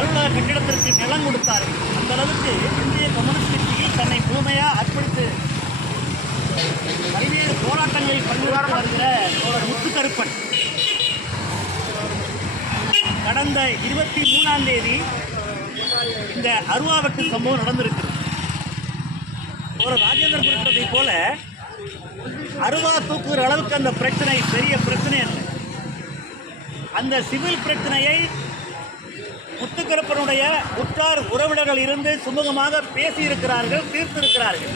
அலுவலக கட்டிடத்திற்கு நிலம் கொடுத்தார். அந்த அளவுக்கு இந்திய கம்யூனிஸ்ட் கட்சியில் தன்னை முழுமையாக அர்ப்பணித்து பல்வேறு போராட்டங்களில் பங்கேற்று வருகிற தோழர் முத்துக்கருப்பன் கடந்த இருபத்தி மூணாம் தேதி இந்த அருவாவட்டு சம்பவம் நடந்திருக்கு. ஒரு ராஜேந்திரன் குறிப்பிட்டதை போல அருவா தூக்குகிற அளவுக்கு அந்த பிரச்சனை பெரிய பிரச்சனை அல்ல. அந்த சிவில் பிரச்சனையை முத்துக்கருப்பனுடைய உற்றார் உறவினர்கள் இருந்து சுமூகமாக பேசியிருக்கிறார்கள் தீர்த்திருக்கிறார்கள்.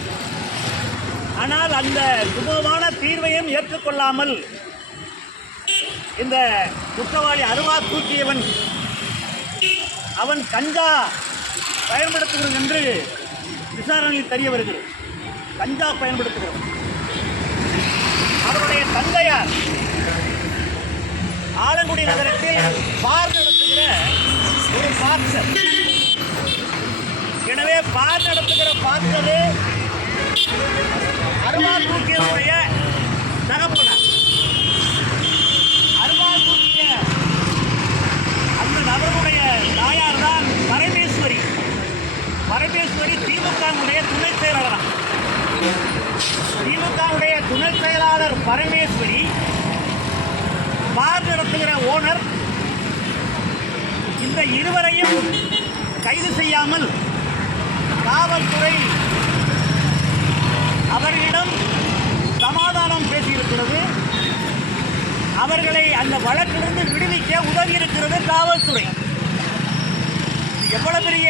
ஆனால் அந்த சுமூகமான தீர்வையும் ஏற்றுக்கொள்ளாமல் இந்த குற்றவாளி அருவா தூக்கியவன் அவன் கஞ்சா பயன்படுத்துகிறது என்று விசாரணையில் தெரிய வருகிறது. கஞ்சா பயன்படுத்துகிறோம் அவருடைய தந்தையார் ஆலங்குடி நகரத்தில் பார் நடத்துகிற ஒரு பாக்ஸர் எனவே பார் நடத்துகிற பாக்சரு அருவா தூக்கியவருடைய தகப்பனார். அருவா தூக்கிய அந்த நபருடைய தாயார் தான் பரமேஸ்வரி. பரமேஸ்வரி திமுகவுடைய துணை செயலாளர். திமுகவுடைய துணை செயலாளர் பரமேஸ்வரி பார் நடத்துகிற ஓனர் இந்த இருவரையும் கைது செய்யாமல் காவல்துறை அவர்களிடம் சமாதானம் பேசியிருக்கிறது. அவர்களை அந்த வழக்கிலிருந்து விடுவிக்க உதவி இருக்கிறது காவல்துறை. எவ்வளவு பெரிய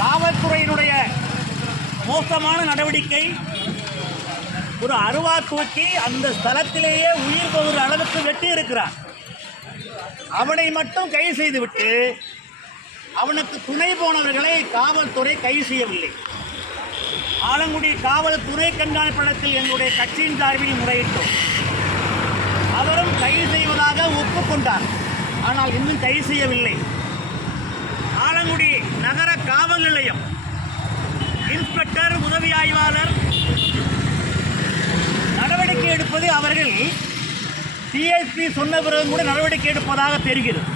காவல்துறையினுடைய மோசமான நடவடிக்கை. ஒரு அருவா தூக்கி அந்த ஸ்தலத்திலேயே உயிர் போகிற அளவுக்கு வெட்டி இருக்கிறார் அவனை மட்டும் கைது செய்துவிட்டு அவனுக்கு துணை போனவர்களை காவல்துறை கைது செய்யவில்லை. ஆலங்குடி காவல் துணை கண்காணிப்பிடத்தில் எங்களுடைய கட்சியின் சார்பில் முறையிட்டோம். அவரும் கைது செய்வதாக ஒப்புக்கொண்டார். ஆனால் இன்னும் கைது செய்யவில்லை. ஆலங்குடி நகர காவல் நிலையம் இன்ஸ்பெக்டர் உதவி ஆய்வாளர் நடவடிக்கை எடுப்பது அவர்கள் சிஎஸ்பி சொன்ன பிறகு கூட நடவடிக்கை எடுப்பதாக தெரிகிறது.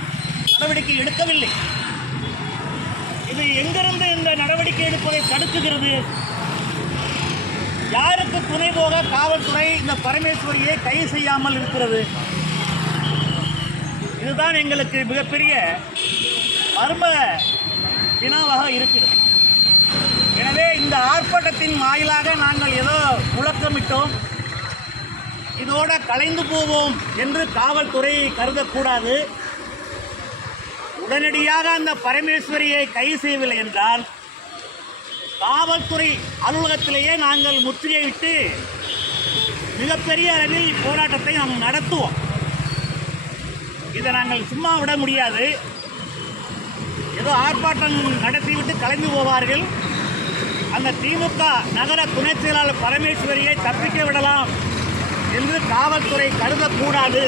நடவடிக்கை எடுக்கவில்லை. இது எங்கிருந்து இந்த நடவடிக்கை எடுப்பதை தடுக்குகிறது? யாருக்கு துணை போக காவல்துறை இந்த பரமேஸ்வரியை கை செய்யாமல் இருக்கிறது? இதுதான் எங்களுக்கு மிகப்பெரிய மர்ம வினாவாக இருக்கிறது. எனவே இந்த ஆர்ப்பாட்டத்தின் வாயிலாக நாங்கள் ஏதோ முழக்கமிட்டோம். இதோட கலைந்து போவோம் என்று காவல்துறை கருதக்கூடாது. உடனடியாக அந்த பரமேஸ்வரியை கைது செய்யவில்லை என்றால் காவல்துறை அலுவலகத்திலேயே நாங்கள் முற்றுகையிட்டு மிகப்பெரிய அளவில் போராட்டத்தை நாம் நடத்துவோம். இதை நாங்கள் சும்மா விட முடியாது. ஏதோ ஆர்ப்பாட்டம் நடத்திவிட்டு கலைந்து போவார்கள். அந்த திமுக நகர துணைச் செயலாளர் பரமேஸ்வரியை தப்பிக்க விடலாம். என்று காவல்துறை கருதக்கூடாது.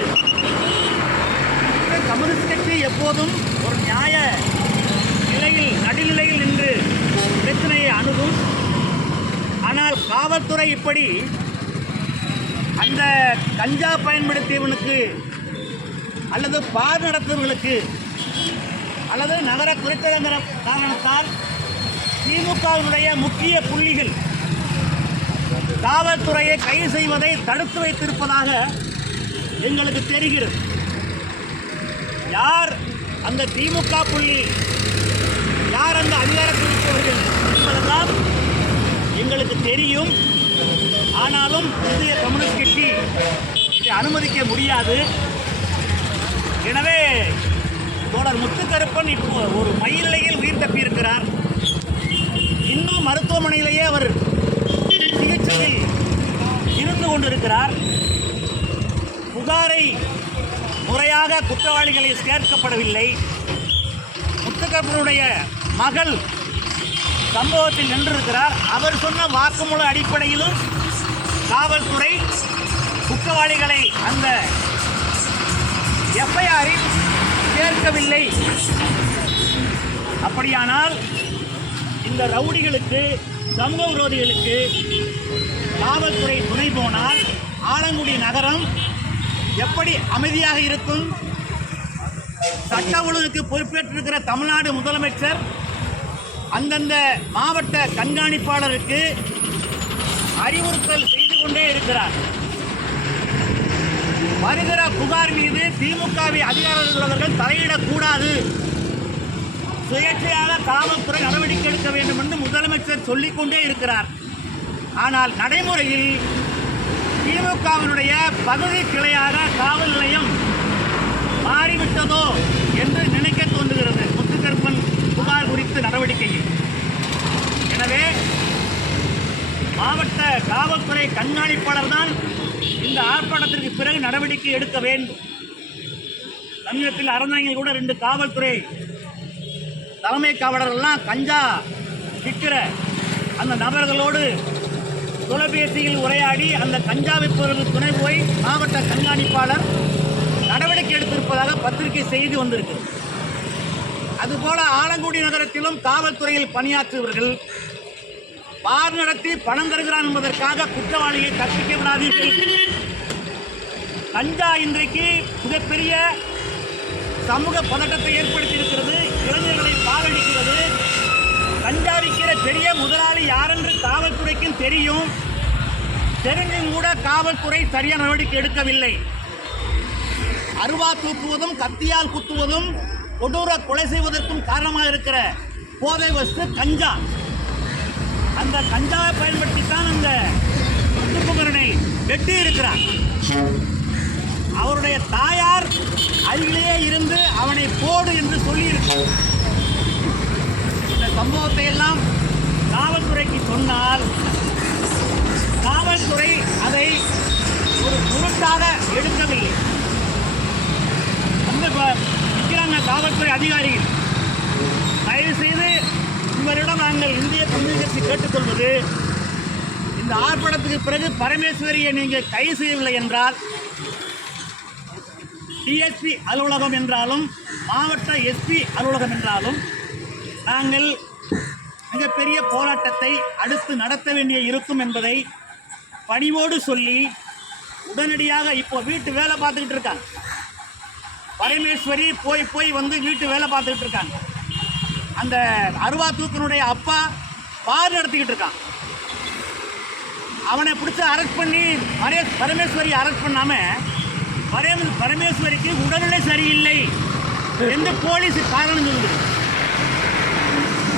கம்யூனிஸ்ட் கட்சி எப்போதும் ஒரு நியாய நிலையில் நடுநிலையில் நின்று பிரச்சனையை அணுகும். ஆனால் காவல்துறை இப்படி அந்த கஞ்சா பயன்படுத்தியவனுக்கு அல்லது பார் நடத்துவர்களுக்கு அல்லது நகர குறைத்தலங்கிற காரணத்தால் திமுகவினுடைய முக்கிய புள்ளிகள் காவல்துறையை கைது செய்வதை தடுத்து வைத்திருப்பதாக எங்களுக்கு தெரிகிறது. யார் அந்த திமுக புள்ளி? யார் அந்த அதிகாரத்தில் இருப்பவர்கள் என்பதெல்லாம் எங்களுக்கு தெரியும். ஆனாலும் இந்திய கம்யூனிஸ்ட் கட்சி இதை அனுமதிக்க முடியாது. எனவே தோழர் முத்துக்கருப்பன் இப்போ ஒரு மயிலையில் உயிர் தப்பியிருக்கிறார். இன்னும் மருத்துவமனையிலேயே அவர் சிகிச்சையில் இருந்து கொண்டிருக்கிறார். புகாரை முறையாக குற்றவாளிகளை சேர்க்கப்படவில்லை. முத்துக்கருப்பனுடைய மகள் சம்பவத்தில் நின்றிருக்கிறார். அவர் சொன்ன வாக்குமூல அடிப்படையிலும் காவல்துறை குற்றவாளிகளை அந்த எஃப்ஐஆரில் சேர்க்கவில்லை. அப்படியானால் இந்த ரவுடிகளுக்கு சமூக விரோதிகளுக்கு காவல்துறை துணை போனால் ஆலங்குடி நகரம் எப்படி அமைதியாக இருக்கும்? சட்ட ஒழுங்குக்கு பொறுப்பேற்றிருக்கிற தமிழ்நாடு முதலமைச்சர் அந்தந்த மாவட்ட கண்காணிப்பாளருக்கு அறிவுறுத்தல் செய்து கொண்டே இருக்கிறார். வருகிற புகார் மீது திமுகவை அதிகாரத்தில் உள்ளவர்கள் தலையிடக்கூடாது. சுயேட்சையாக காவல்துறை நடவடிக்கை எடுக்க வேண்டும் என்று முதலமைச்சர் சொல்லிக்கொண்டே இருக்கிறார். ஆனால் நடைமுறையில் திமுகவினுடைய பகுதி கிளையாக காவல் நிலையம் மாறிவிட்டதோ என்று நினைக்க தோன்றுகிறது. முத்துக்கருப்பன் புகார் குறித்து நடவடிக்கையில். எனவே மாவட்ட காவல்துறை கண்காணிப்பாளர் தான் இந்த ஆர்ப்பாட்டத்திற்கு பிறகு நடவடிக்கை எடுக்க வேண்டும். சமீபத்தில் அரசாங்கம் கூட ரெண்டு காவல்துறை தலைமை காவலர்கள்லாம் கஞ்சா விற்கிற அந்த நபர்களோடு தொலைபேசியில் உரையாடி அந்த கஞ்சா பொருள் துணை போய் மாவட்ட கண்காணிப்பாளர் நடவடிக்கை எடுத்திருப்பதாக பத்திரிகை செய்தி வந்திருக்கு. அதுபோல ஆலங்குடி நகரத்திலும் காவல்துறையில் பணியாற்றுபவர்கள் பார் நடத்தி பணம் தருகிறான் என்பதற்காக குற்றவாளியை தப்பிக்க விடாதீர்கள். கஞ்சா இன்றைக்கு மிகப்பெரிய சமூக பதட்டத்தை ஏற்படுத்தியிருக்கிறது. இளைஞர்களை பாழடிக்கிறது கஞ்சா விற்கிற பெரிய முதலாளி யாரென்று காவல்துறைக்கும் தெரியும். தெரிஞ்சும் கூட காவல்துறை சரியான நடவடிக்கை எடுக்கவில்லை. அருவா தூக்குவதும் கத்தியால் குத்துவதும் கொடூர கொலை செய்வதற்கும் காரணமாக இருக்கிற போதை வஸ்து கஞ்சா. அந்த கஞ்சாவை பயன்படுத்தி தான் அந்த முத்துக்குமரனை வெட்டி இருக்கிறார். அவருடைய தாயார் அருகிலேயே இருந்து அவனை போடு என்று சொல்லியிருக்கிறார். இந்த சம்பவத்தை எல்லாம் காவல்துறைக்கு சொன்னால் காவல்துறை அதை ஒரு பொருட்டாக எடுக்கவில்லை. வந்து நிற்கிறாங்க காவல்துறை அதிகாரிகள் தயவு செய்து உங்களிடம் நாங்கள் இந்திய கம்யூனிஸ்ட் கேட்டுக்கொள்வது இந்த ஆர்ப்பாட்டத்துக்கு பிறகு பரமேஸ்வரியை நீங்கள் கைது செய்யவில்லை என்றால் டிஎஸ்பி அலுவலகம் என்றாலும் மாவட்ட எஸ்பி அலுவலகம் என்றாலும் நாங்கள் மிகப்பெரிய போராட்டத்தை அடுத்து நடத்த வேண்டிய இருக்கும் என்பதை பணிவோடு சொல்லி உடனடியாக இப்போ வீட்டு வேலை பார்த்துக்கிட்டு இருக்காங்க. பரமேஸ்வரி போய் போய் வந்து வீட்டு வேலை பார்த்துக்கிட்டு இருக்காங்க. அந்த அருவா தூக்கனுடைய அப்பா பார் நடத்திக்கிட்டு இருக்கான். அவனை பிடிச்சி அரெஸ்ட் பண்ணி பரே பரமேஸ்வரி அரெஸ்ட் பண்ணாம பரமே பரமேஸ்வரிக்கு உடல்நிலை சரியில்லை. எந்த போலீஸ் காரணம் சொல்லுது